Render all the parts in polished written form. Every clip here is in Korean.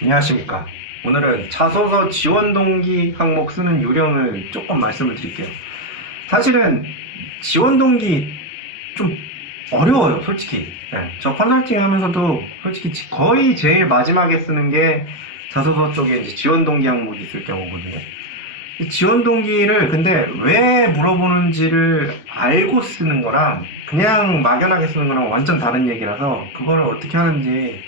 안녕하십니까. 오늘은 자소서 지원 동기 항목 쓰는 요령을 조금 말씀을 드릴게요. 사실은 지원 동기 좀 어려워요, 솔직히. 네, 저 컨설팅 하면서도 솔직히 거의 제일 마지막에 쓰는 게 자소서 쪽에 이제 지원 동기 항목이 있을 경우거든요. 이 지원 동기를 근데 왜 물어보는지를 알고 쓰는 거랑 그냥 막연하게 쓰는 거랑 완전 다른 얘기라서 그거를 어떻게 하는지,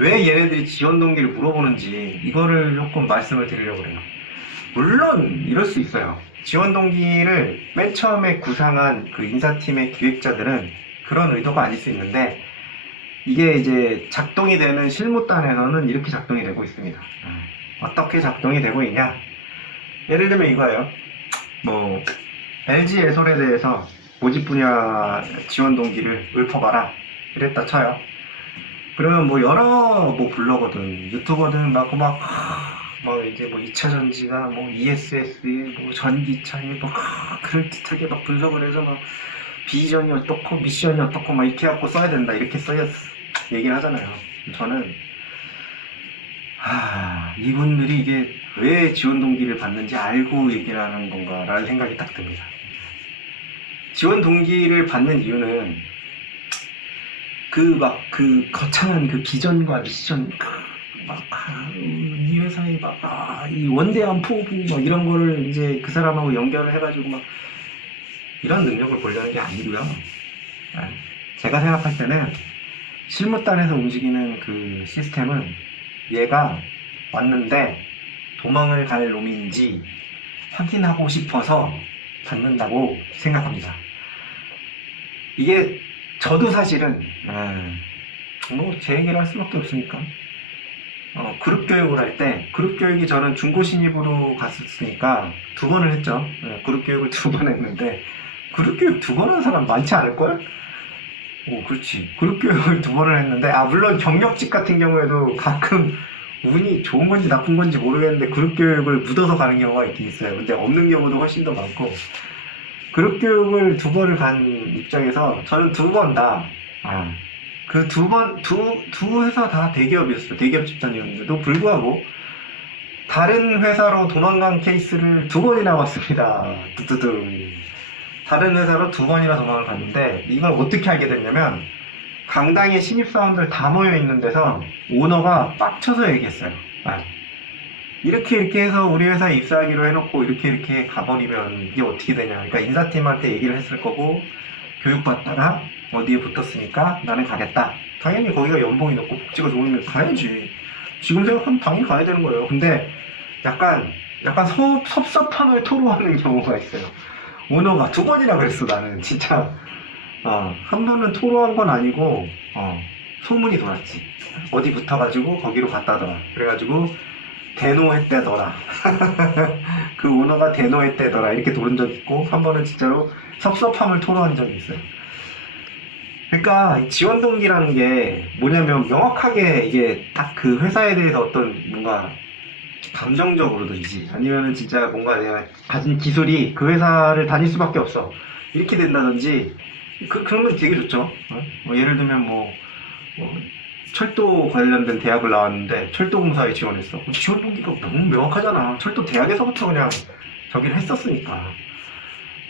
왜 얘네들이 지원 동기를 물어보는지 이거를 조금 말씀을 드리려고 해요. 물론 이럴 수 있어요. 지원 동기를 맨 처음에 구상한 그 인사팀의 기획자들은 그런 의도가 아닐 수 있는데, 이게 이제 작동이 되는 실무단에서는 이렇게 작동이 되고 있습니다. 어떻게 작동이 되고 있냐? 예를 들면 이거예요. 뭐 LG 에솔에 대해서 모집 분야 지원 동기를 읊어봐라 이랬다 쳐요. 그러면 뭐 여러 뭐 블로거든 유튜버든 막 이제 뭐 2차 전지가 뭐 ESS 뭐 전기차에 뭐 그럴듯하게 막 분석을 해서 막 비전이 어떻고 미션이 어떻고 막 이렇게 갖고 써야 된다 이렇게 써야 얘기를 하잖아요. 저는 이분들이 이게 왜 지원 동기를 받는지 알고 얘기를 하는 건가라는 생각이 딱 듭니다. 지원 동기를 받는 이유는 그 거창한 그 비전과 미션, 이 회사의 이 원대한 포부 막 이런 거를 이제 그 사람하고 연결을 해가지고 막 이런 능력을 보려는 게 아니고요. 제가 생각할 때는 실무단에서 움직이는 그 시스템은 얘가 왔는데 도망을 갈 놈인지 확인하고 싶어서 받는다고 생각합니다. 이게 저도 사실은 뭐 제 얘기를 할 수밖에 없으니까 그룹 교육을 할 때, 그룹 교육이 저는 중고 신입으로 갔었으니까 2번을 했죠. 그룹 교육을 2번 했는데 그룹 교육 2번 한 사람 많지 않을걸? 그렇지. 그룹 교육을 2번을 했는데 물론 경력직 같은 경우에도 가끔 운이 좋은 건지 나쁜 건지 모르겠는데 그룹 교육을 묻어서 가는 경우가 있긴 있어요. 근데 없는 경우도 훨씬 더 많고, 그룹 교육을 2번을 간 입장에서 저는 2번 다 그 두 회사 다 대기업이었어요. 대기업 집단이었는데도 불구하고 다른 회사로 도망간 케이스를 2번이나 봤습니다. 다른 회사로 2번이나 도망을 갔는데, 이걸 어떻게 알게 됐냐면 강당에 신입사원들 다 모여있는 데서 오너가 빡쳐서 얘기했어요. 이렇게 해서 우리 회사에 입사하기로 해놓고 이렇게 가버리면 이게 어떻게 되냐. 그러니까 인사팀한테 얘기를 했을 거고, 교육받다가 어디에 붙었으니까 나는 가겠다. 당연히 거기가 연봉이 높고 복지가 좋으면 가야지. 지금 생각하면 당연히 가야 되는 거예요. 근데 약간 섭섭함을 토로하는 경우가 있어요. 오너가 2번이나 그랬어. 나는 진짜 한 번은 토로한 건 아니고 소문이 돌았지. 어디 붙어가지고 거기로 갔다더라. 그래가지고 대노했대더라. 그 오너가 대노했대더라 이렇게 돌은 적 있고, 한 번은 진짜로 섭섭함을 토로한 적이 있어요. 그러니까 지원 동기라는 게 뭐냐면, 명확하게 이게 딱 그 회사에 대해서 어떤 뭔가 감정적으로든지 아니면은 진짜 뭔가 내가 가진 기술이 그 회사를 다닐 수밖에 없어 이렇게 된다든지, 그러면 되게 좋죠. 예를 들면 철도 관련된 대학을 나왔는데 철도공사에 지원했어. 지원 동기가 너무 명확하잖아. 철도 대학에서부터 그냥 저기를 했었으니까.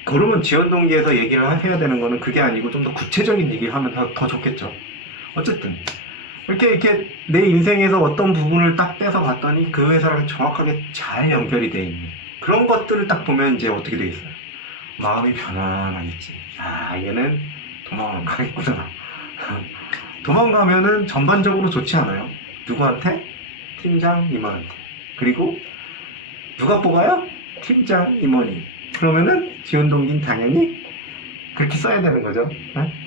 그러면 지원 동기에서 얘기를 해야 되는 거는 그게 아니고 좀 더 구체적인 얘기를 하면 더 좋겠죠. 어쨌든 이렇게 내 인생에서 어떤 부분을 딱 떼서 봤더니 그 회사랑 정확하게 잘 연결이 돼 있는 그런 것들을 딱 보면 이제 어떻게 돼 있어요? 마음이 편안하겠지. 얘는 도망 안 가겠구나. 도망가면은 전반적으로 좋지 않아요. 누구한테? 팀장 임원한테. 그리고 누가 뽑아요? 팀장 임원이. 그러면은 지원 동기는 당연히 그렇게 써야 되는 거죠.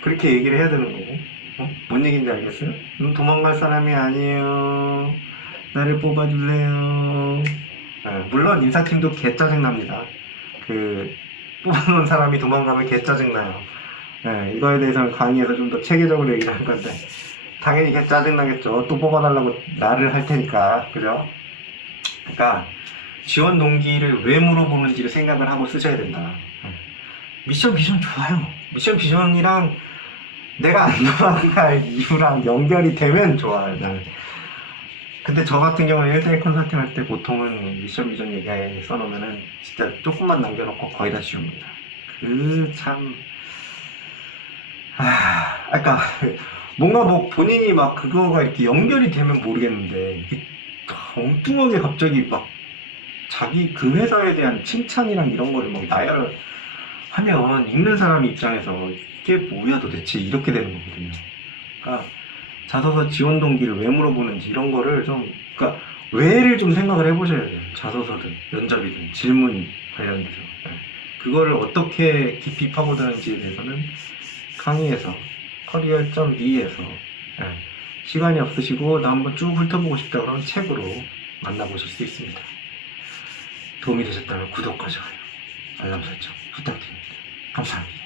그렇게 얘기를 해야 되는 거고. 뭔 얘기인지 알겠어요? 도망갈 사람이 아니에요. 나를 뽑아주세요. 물론 인사팀도 개 짜증납니다. 뽑아놓은 사람이 도망가면 개 짜증나요. 이거에 대해서는 강의에서 좀 더 체계적으로 얘기를 할 건데, 당연히 개 짜증나겠죠. 또 뽑아달라고 나를 할 테니까. 그죠? 그러니까 지원 동기를 왜 물어보는지를 생각을 하고 쓰셔야 된다. 미션 비전 좋아요. 미션 비전이랑 내가 안 도망갈 이유랑 연결이 되면 좋아요. 나는. 근데 저 같은 경우는 1대1 컨설팅 할 때 보통은 미션 비전 얘기 써놓으면은 진짜 조금만 남겨놓고 거의 다 지웁니다. 참, 아까 뭔가 뭐 본인이 막 그거가 이렇게 연결이 되면 모르겠는데, 이게 엉뚱하게 갑자기 막 자기 그 회사에 대한 칭찬이랑 이런 거를 막 나열을 하면 읽는 사람 입장에서 이게 뭐야 도대체 이렇게 되는 거거든요. 그러니까 자소서 지원 동기를 왜 물어보는지 이런 거를 좀, 그러니까 왜를 좀 생각을 해보셔야 돼요. 자소서든 면접이든 질문 관련돼서. 네. 그거를 어떻게 깊이 파고드는지에 대해서는 강의에서 커리어.me에서 시간이 없으시고 나 한번 쭉 훑어보고 싶다 그러면 책으로 만나보실 수 있습니다. 도움이 되셨다면 구독과 좋아요, 알람 설정 부탁드립니다. 감사합니다.